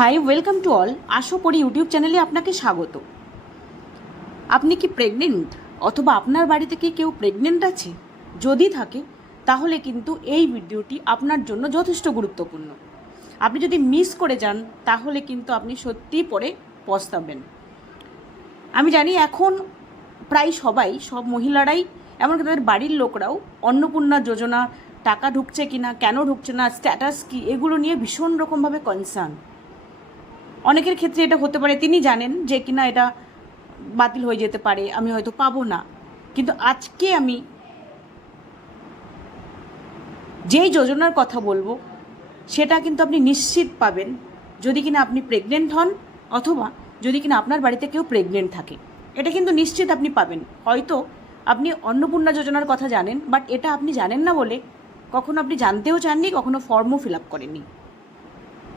High, welcome to all. আশা করি YouTube চ্যানেলে আপনাকে স্বাগত। আপনি কি প্রেগনেন্ট অথবা আপনার বাড়িতে কি কেউ প্রেগনেন্ট আছে? যদি থাকে তাহলে কিন্তু এই ভিডিওটি আপনার জন্য যথেষ্ট গুরুত্বপূর্ণ। আপনি যদি মিস করে যান তাহলে কিন্তু আপনি সত্যিই পরে পস্তাবেন। আমি জানি এখন প্রায় সব মহিলারাই, এমনকি তাদের বাড়ির লোকরাও অন্নপূর্ণা যোজনা টাকা ঢুকছে কিনা, কেন ঢুকছে না, স্ট্যাটাস কি, এগুলো নিয়ে ভীষণ রকমভাবে কনসার্ন। অনেকের ক্ষেত্রে এটা হতে পারে তিনি জানেন যে কিনা এটা বাতিল হয়ে যেতে পারে, আমি হয়তো পাবো না। কিন্তু আজকে আমি যেই যোজনার কথা বলবো সেটা কিন্তু আপনি নিশ্চিত পাবেন যদি কিনা আপনি প্রেগনেন্ট হন অথবা যদি কিনা আপনার বাড়িতে কেউ প্রেগনেন্ট থাকে। এটা কিন্তু নিশ্চিত আপনি পাবেন। হয়তো আপনি অন্নপূর্ণা যোজনার কথা জানেন, বাট এটা আপনি জানেন না বলে কখনো আপনি জানতেও চাননি, কখনো ফর্মও ফিল আপ করেননি।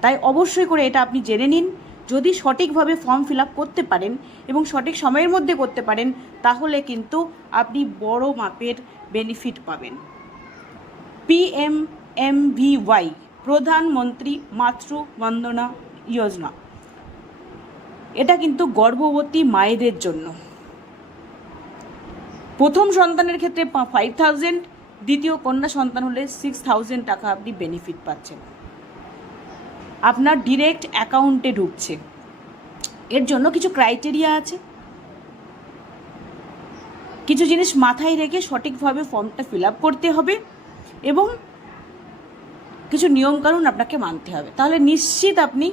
তাই অবশ্যই করে এটা আপনি জেনে নিন। যদি সঠিকভাবে ফর্ম ফিল আপ করতে পারেন এবং সঠিক সময়ের মধ্যে করতে পারেন তাহলে কিন্তু আপনি বড় মাপের বেনিফিট পাবেন। PMMVY, প্রধানমন্ত্রী মাতৃ বন্দনা যোজনা, এটা কিন্তু গর্ভবতী মায়েদের জন্য। প্রথম সন্তানের ক্ষেত্রে 5,000, দ্বিতীয় কন্যা সন্তান হলে 6,000 টাকা আপনি বেনিফিট পাচ্ছেন। আপনার ডিরেক্ট অ্যাকাউন্টে ঢুকছে। এর জন্য কিছু ক্রাইটেরিয়া আছে, কিছু জিনিস মাথায় রেখে সঠিকভাবে ফর্মটা ফিল আপ করতে হবে এবং কিছু নিয়মকানুন আপনাকে মানতে হবে। তাহলে নিশ্চিত আপনি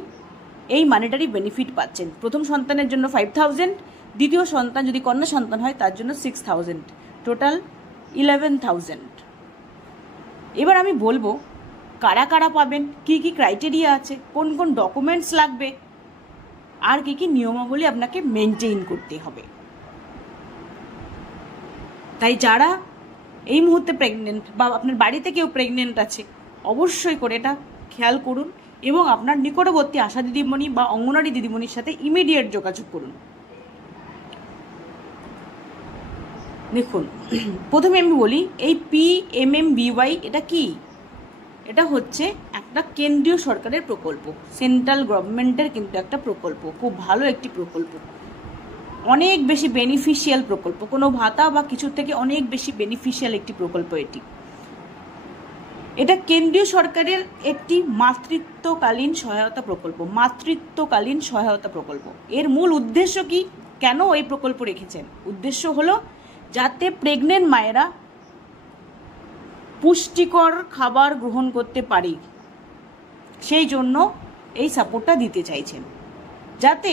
এই মানিটারি বেনিফিট পাচ্ছেন। প্রথম সন্তানের জন্য 5,000, দ্বিতীয় সন্তান যদি কন্যা সন্তান হয় তার জন্য 6,000, টোটাল 11,000। এবার আমি বলবো কারা কারা পাবেন, কি কি ক্রাইটেরিয়া আছে, কোন কোন ডকুমেন্টস লাগবে, আর কি কি নিয়মাবলী আপনাকে মেনটেইন করতে হবে। তাই যারা এই মুহূর্তে প্রেগনেন্ট বা আপনার বাড়িতে কেউ প্রেগনেন্ট আছে অবশ্যই করে এটা খেয়াল করুন এবং আপনার নিকটবর্তী আশা দিদিমণি বা অঙ্গনওয়াড়ি দিদিমণির সাথে ইমিডিয়েট যোগাযোগ করুন। দেখুন, প্রথমে আমি বলি এই PMMVY এটা কি? এটা হচ্ছে একটা কেন্দ্রীয় সরকারের প্রকল্প, সেন্ট্রাল গভর্নমেন্টের কিন্তু একটা প্রকল্প, খুব ভালো একটি প্রকল্প, অনেক বেশি বেনিফিশিয়াল প্রকল্প, কোনো ভাতা বা কিছু থেকে অনেক বেশি বেনিফিশিয়াল একটি প্রকল্প এটি। এটা কেন্দ্রীয় সরকারের একটি মাতৃত্বকালীন সহায়তা প্রকল্প। মাতৃত্বকালীন সহায়তা প্রকল্প এর মূল উদ্দেশ্য কি, কেন এই প্রকল্প রেখেছেন? উদ্দেশ্য হলো যাতে প্রেগনেন্ট মায়েরা পুষ্টিকর খাবার গ্রহণ করতে পারে, সেই জন্য এই সাপোর্টটা দিতে চাইছেন। যাতে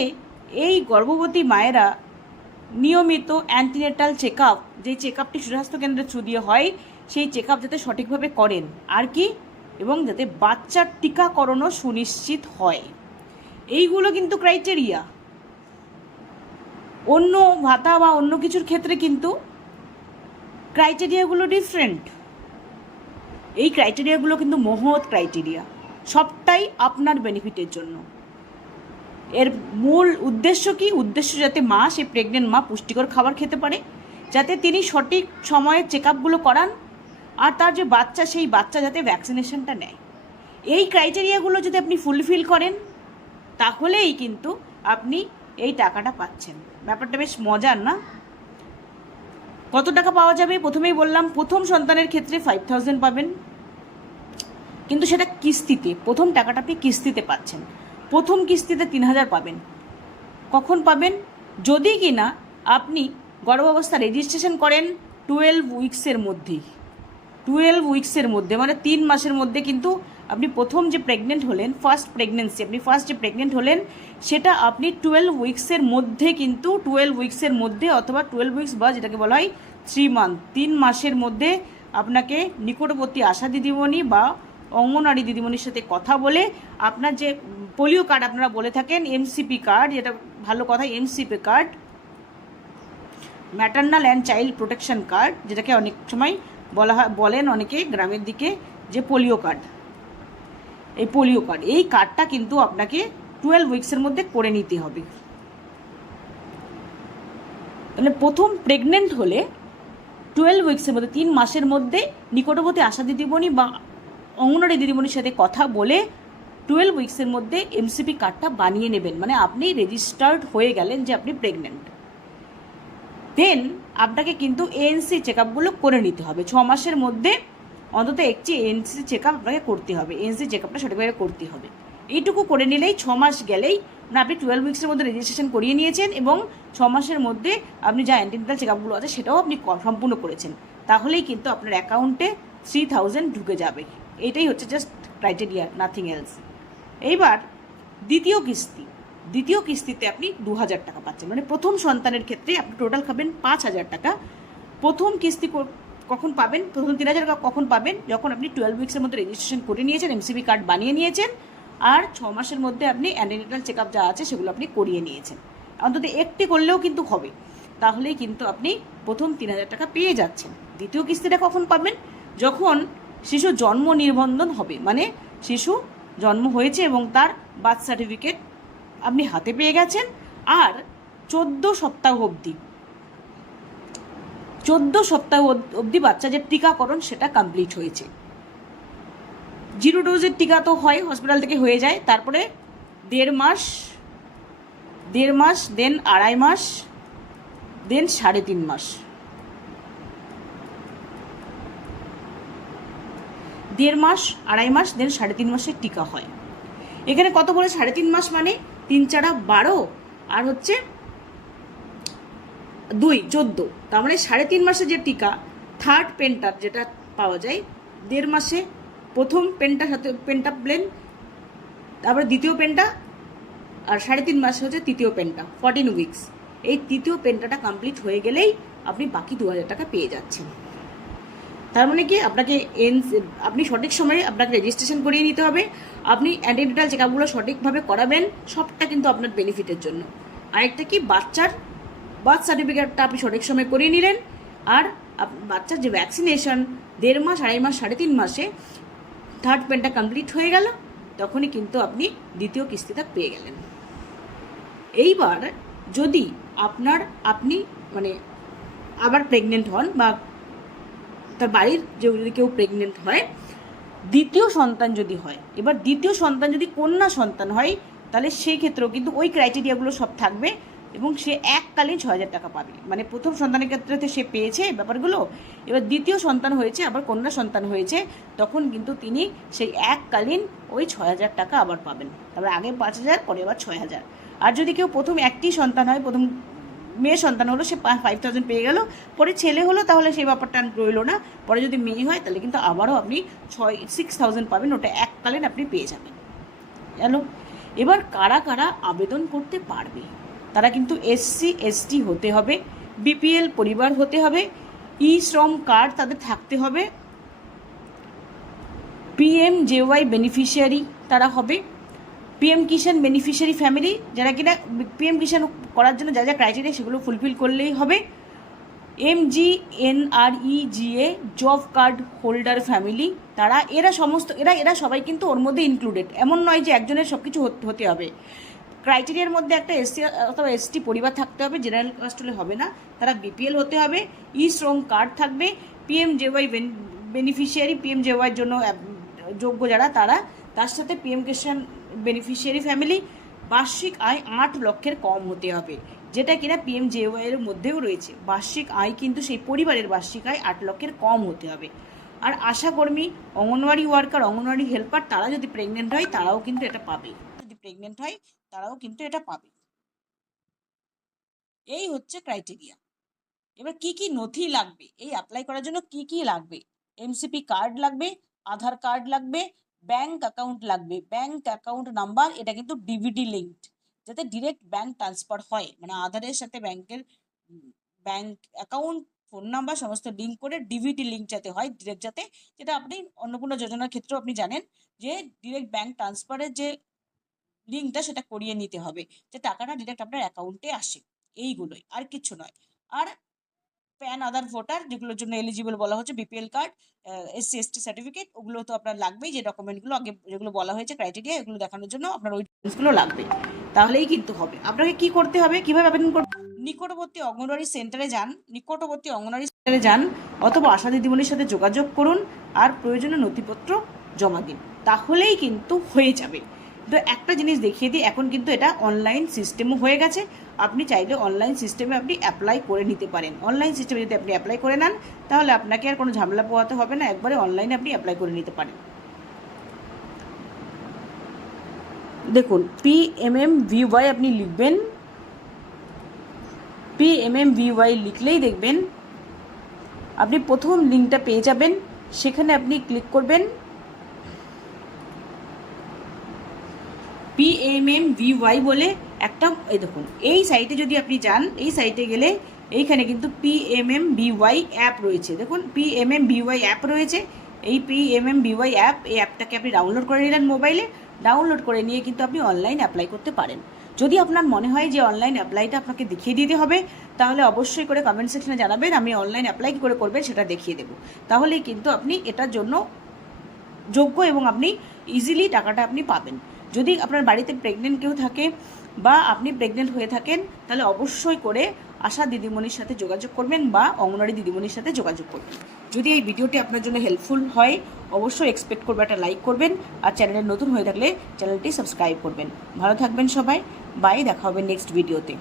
এই গর্ভবতী মায়েরা নিয়মিত অ্যান্টিনেটাল চেক আপ, যেই চেক আপটি সুস্বাস্থ্য কেন্দ্রের থ্রু দিয়ে হয়, সেই চেক আপ যাতে সঠিকভাবে করেন আর কি, এবং যাতে বাচ্চার টিকাকরণও সুনিশ্চিত হয়। এইগুলো কিন্তু ক্রাইটেরিয়া। অন্য ভাতা বা অন্য কিছুর ক্ষেত্রে কিন্তু ক্রাইটেরিয়াগুলো ডিফারেন্ট। এই ক্রাইটেরিয়াগুলো কিন্তু মহৎ ক্রাইটেরিয়া, সবটাই আপনার বেনিফিটের জন্য। এর মূল উদ্দেশ্য কি? উদ্দেশ্য যাতে মা, সে প্রেগনেন্ট মা পুষ্টিকর খাবার খেতে পারে, যাতে তিনি সঠিক সময়ে চেক আপগুলো করান, আর তার যে বাচ্চা, সেই বাচ্চা যাতে ভ্যাকসিনেশনটা নেয়। এই ক্রাইটেরিয়াগুলো যদি আপনি ফুলফিল করেন তাহলেই কিন্তু আপনি এই টাকাটা পাচ্ছেন। ব্যাপারটা বেশ মজার না? কত টাকা পাওয়া যাবে? প্রথমেই বললাম প্রথম সন্তানের ক্ষেত্রে 5,000 পাবেন, কিন্তু সেটা কিস্তিতে। প্রথম টাকাটা আপনি কিস্তিতে পাচ্ছেন। প্রথম কিস্তিতে 3,000 পাবেন। কখন পাবেন? যদি কিনা আপনি গর্ভাবস্থা রেজিস্ট্রেশন করেন 12 উইক্সের মধ্যেই। 12 উইক্সের মধ্যে মানে 3 মাসের মধ্যে কিন্তু আপনি প্রথম যে প্রেগনেন্ট হলেন, ফার্স্ট প্রেগনেন্সি, আপনি ফার্স্ট যে প্রেগনেন্ট হলেন সেটা আপনি 12 উইক্সের মধ্যে, কিন্তু 12 উইক্সের মধ্যে অথবা 12 উইক্স বা যেটাকে বলা হয় 3 মান্থ, 3 মাসের মধ্যে আপনাকে নিকটবর্তী আশা দিদিমণি বা অঙ্গনওয়াড়ি দিদিমণির সাথে কথা বলে আপনার যে পোলিও কার্ড আপনারা বলে থাকেন, MCP কার্ড, যেটা ভালো কথা, MCP card, maternal and child protection card, যেটাকে অনেক সময় বলা হয়, বলেন অনেকে গ্রামের দিকে যে পোলিও কার্ড, এই পোলিও কার্ড, এই কার্ডটা কিন্তু আপনাকে 12 উইক্সের মধ্যে করে নিতে হবে। তাহলে প্রথম প্রেগনেন্ট হলে 12 উইক্সের মধ্যে, 3 মাসের মধ্যে নিকটবর্তী আশা দিদিমণি বা অঙ্গনওয়াড়ি দিদিমণির সাথে কথা বলে 12 উইক্সের মধ্যে এমসিপি কার্ডটা বানিয়ে নেবেন, মানে আপনি রেজিস্টার্ড হয়ে গেলেন যে আপনি প্রেগনেন্ট। দেন আপনাকে কিন্তু এএনসি চেক আপগুলো করে নিতে হবে 6 মাসের মধ্যে, অন্তত একটি এএনসি চেক আপ আপনাকে করতে হবে, এএনসি চেক আপটা সঠিকভাবে করতে হবে। এইটুকু করে নিলেই 6 মাস গেলেই মানে আপনি 12 উইক্সের মধ্যে রেজিস্ট্রেশন করিয়ে নিয়েছেন এবং 6 মাসের মধ্যে আপনি যা অ্যান্টিনেটাল চেক আপগুলো আছে সেটাও আপনি সম্পূর্ণ করেছেন, তাহলেই কিন্তু আপনার অ্যাকাউন্টে 3000 ঢুকে যাবে। এইটাই হচ্ছে জাস্ট ক্রাইটেরিয়া, নাথিং এলস। এইবার দ্বিতীয় কিস্তিতে আপনি 2000 টাকা পাচ্ছেন, মানে প্রথম সন্তানের ক্ষেত্রে আপনি টোটাল খাবেন 5000 টাকা। প্রথম কিস্তি কখন পাবেন, প্রথম 3000 টাকা কখন পাবেন, যখন আপনি 12 উইক্সের মধ্যে রেজিস্ট্রেশন করে নিয়েছেন, এমসিবি কার্ড বানিয়ে নিয়েছেন, আর 6 মাসের মধ্যে আপনি অ্যান্টিনেটাল চেক আপ যা আছে সেগুলো আপনি করিয়ে নিয়েছেন। অন্তত একটি করলেও কিন্তু হবে, তাহলেই কিন্তু আপনি প্রথম 3000 টাকা পেয়ে যাচ্ছেন। দ্বিতীয় কিস্তিটা কখন পাবেন, যখন শিশু জন্ম নিবন্ধন হবে, মানে শিশু জন্ম হয়েছে এবং তার বার্থ সার্টিফিকেট আপনি হাতে পেয়ে গেছেন, আর 14 সপ্তাহ অবধি বাচ্চা যে টিকাকরণ সেটা কমপ্লিট হয়েছে। 0 ডোজের টিকা তো হয়, হসপিটাল থেকে হয়ে যায়, তারপরে 1.5 মাস, দেন 2.5 মাস, দেন 3.5 মাস, 1.5 মাস, 2.5 মাস, দেন 3.5 মাসের টিকা হয়। এখানে কত বলে 3.5 মাস, মানে 3 × 4 = 12, আর হচ্ছে 2 = 14, তার মানে 3.5 মাসে যে টিকা থার্ড পেন্টার যেটা পাওয়া যায় 1.5 মাসে, প্রথম পেন্টার সাথে পেন্টাপ্লেন, তারপরে দ্বিতীয় পেন্টা, আর 3.5 মাসে হচ্ছে তৃতীয় পেন্টা, 14 উইক্স। এই তৃতীয় পেন্টাটা কমপ্লিট হয়ে গেলেই আপনি বাকি 2000 টাকা পেয়ে যাচ্ছেন। তার মানে কি, আপনি সঠিক সময়ে আপনাকে রেজিস্ট্রেশন করিয়ে নিতে হবে, আপনি অ্যান্টিনেটাল চেক আপগুলো সঠিকভাবে করাবেন, সবটা কিন্তু আপনার বেনিফিটের জন্য। আরেকটা কি, বাচ্চার বার্থ সার্টিফিকেটটা আপনি সঠিক সময় করিয়ে নিলেন, আর বাচ্চার যে ভ্যাকসিনেশন 1.5 মাস, 2.5 মাস, 3.5 মাসে থার্ড পেনটা কমপ্লিট হয়ে গেল, তখনই কিন্তু আপনি দ্বিতীয় কিস্তিটা পেয়ে গেলেন। এইবার যদি আপনি মানে আবার প্রেগনেন্ট হন বা তার বাড়ির যদি কেউ প্রেগনেন্ট হয়, দ্বিতীয় সন্তান যদি হয়, এবার দ্বিতীয় সন্তান যদি কন্যা সন্তান হয়, তাহলে সেই ক্ষেত্রেও কিন্তু ওই ক্রাইটেরিয়াগুলো সব থাকবে এবং সে এককালীন 6000 টাকা পাবে। মানে প্রথম সন্তানের ক্ষেত্রে সে পেয়েছে ব্যাপারগুলো, এবার দ্বিতীয় সন্তান হয়েছে, আবার কন্যা সন্তান হয়েছে, তখন কিন্তু তিনি সেই এককালীন ওই 6000 টাকা আবার পাবেন। তারপরে আগে 5000, পরে আবার 6000। আর যদি কেউ প্রথম একটি সন্তান হয়, প্রথম মেয়ে সন্তান হলো, সে 5000 পেয়ে গেল, পরে ছেলে হলো তাহলে সেই ব্যাপারটা রইল না, পরে যদি মেয়ে হয় তাহলে কিন্তু আবারও আপনি 6000 পাবেন, ওটা এককালীন আপনি পেয়ে যাবেন। জানো, এবার কারা কারা আবেদন করতে পারবে, তারা কিন্তু SC ST হতে হবে, BPL পরিবার হতে হবে, শ্রম কার্ড তাদের থাকতে হবে, PMJY বেনিফিশিয়ারি তারা হবে, PM কিষাণ বেনিফিশিয়ারি ফ্যামিলি, যারা কিনা PM কিষাণ করার জন্য যা যা ক্রাইটেরিয়া সেগুলো ফুলফিল করলেই হবে, MGNREGA job card holder family, এরা সবাই কিন্তু ওর মধ্যে ইনক্লুডেড। এমন নয় যে একজনের সব কিছু হতে হবে, ক্রাইটেরিয়ার মধ্যে একটা SC অথবা ST পরিবার থাকতে হবে, জেনারেল কাস্ট হলে হবে না, তারা BPL হতে হবে, শ্রম কার্ড থাকবে, PMJY বেনিফিশিয়ারি, PMJY জন্য যোগ্য যারা তারা, তার সাথে PM কিষাণ বেনিফিশিয়ারি ফ্যামিলি, বার্ষিক আয় 8 লক্ষের কম হতে হবে, যেটা কিনা PMJY এর মধ্যেও রয়েছে। বার্ষিক আয় কিন্তু সেই পরিবারের বার্ষিক আয় 8 লক্ষের কম হতে হবে। আর আশাকর্মী, অঙ্গনওয়াড়ি ওয়ার্কার, অঙ্গনওয়াড়ি হেল্পার তারা যদি প্রেগনেন্ট হয় তারাও কিন্তু এটা পাবে, এই হচ্ছে ক্রাইটেরিয়া। এবার কি কি নথি লাগবে, এই অ্যাপ্লাই করার জন্য কি কি লাগবে, এমসিপি কার্ড লাগবে, আধার কার্ড লাগবে, ব্যাংক অ্যাকাউন্ট লাগবে, ব্যাংক অ্যাকাউন্ট নাম্বার, এটা কিন্তু ডিভিডি লিঙ্কড, যাতে ডিরেক্ট ব্যাংক ট্রান্সফার হয়, মানে আধারের সাথে ব্যাংক অ্যাকাউন্ট, ফোন নাম্বার সমস্ত লিঙ্ক করে ডিভিডি লিঙ্ক যাতে হয় ডিরেক্ট, যাতে যেটা আপনি অন্নপূর্ণা যোজনার ক্ষেত্রেও আপনি জানেন যে ডিরেক্ট ব্যাংক ট্রান্সফারের যে লিঙ্কটা সেটা করিয়ে নিতে হবে, যে টাকাটা ডিরেক্ট আপনার অ্যাকাউন্টে আসে, এইগুলোই, আর কিছু নয়। আর প্যান, আধার, ভোটার, যেগুলোর জন্য এলিজিবল বলা হচ্ছে, BPL card, SC ST certificate, ওগুলো তো আপনার লাগবেই, যে ডকুমেন্টগুলো আগে যেগুলো বলা হয়েছে ক্রাইটেরিয়া, এগুলো দেখানোর জন্য আপনার ওই ডকুমেন্টসগুলো লাগবে, তাহলেই কিন্তু হবে। আপনাকে কি করতে হবে, কিভাবে আবেদন করতে, নিকটবর্তী অঙ্গনওয়াড়ি সেন্টারে যান, অথবা আশা দিদিমণির সাথে যোগাযোগ করুন, আর প্রয়োজনীয় নথিপত্র জমা দিন, তাহলেই কিন্তু হয়ে যাবে। তো একটা জিনিস দেখিয়ে দিই, এখন কিন্তু এটা অনলাইন সিস্টেমও হয়ে গেছে। আপনি চাইলে অনলাইন সিস্টেমে আপনি অ্যাপ্লাই করে নিতে পারেন। অনলাইন সিস্টেমে যদি আপনি অ্যাপ্লাই করে নেন তাহলে আপনাকে আর কোনো ঝামেলা পোহাতে হবে না, একবারে অনলাইনে আপনি অ্যাপ্লাই করে নিতে পারেন। দেখুন PMMVY আপনি লিখবেন, PMMVY লিখলেই দেখবেন আপনি প্রথম লিঙ্কটা পেয়ে যাবেন, সেখানে আপনি ক্লিক করবেন। PMMVY বলে একটা, এই দেখুন এই সাইটে যদি আপনি যান, এই সাইটে গেলে এইখানে কিন্তু PMMVY অ্যাপ রয়েছে। দেখুন PMMVY অ্যাপ রয়েছে। এই PMMVY অ্যাপ, এই অ্যাপটাকে আপনি ডাউনলোড করে নিলেন মোবাইলে। ডাউনলোড করে নিয়ে কিন্তু আপনি অনলাইন অ্যাপ্লাই করতে পারেন। যদি আপনার মনে হয় যে অনলাইন অ্যাপ্লাইটা আপনাকে দেখিয়ে দিতে হবে, তাহলে অবশ্যই করে কমেন্ট সেকশনে জানাবেন, আমি অনলাইন অ্যাপ্লাই কী করে করবেন সেটা দেখিয়ে দেবো। তাহলেই কিন্তু আপনি এটার জন্য যোগ্য এবং আপনি ইজিলি টাকাটা আপনি পাবেন। যদি আপনার বাড়িতে প্রেগনেন্ট কেউ থাকে বা আপনি প্রেগনেন্ট হয়ে থাকেন, তাহলে অবশ্যই করে আশা দিদিমণির সাথে যোগাযোগ করবেন বা অঙ্গনওয়াড়ি দিদিমণির সাথে যোগাযোগ করবেন। যদি এই ভিডিওটি আপনার জন্য হেল্পফুল হয়, অবশ্যই এক্সপেক্ট করবে একটা লাইক করবেন, আর চ্যানেলে নতুন হয়ে থাকলে চ্যানেলটি সাবস্ক্রাইব করবেন। ভালো থাকবেন সবাই, বাই, দেখা হবে নেক্সট ভিডিওতে।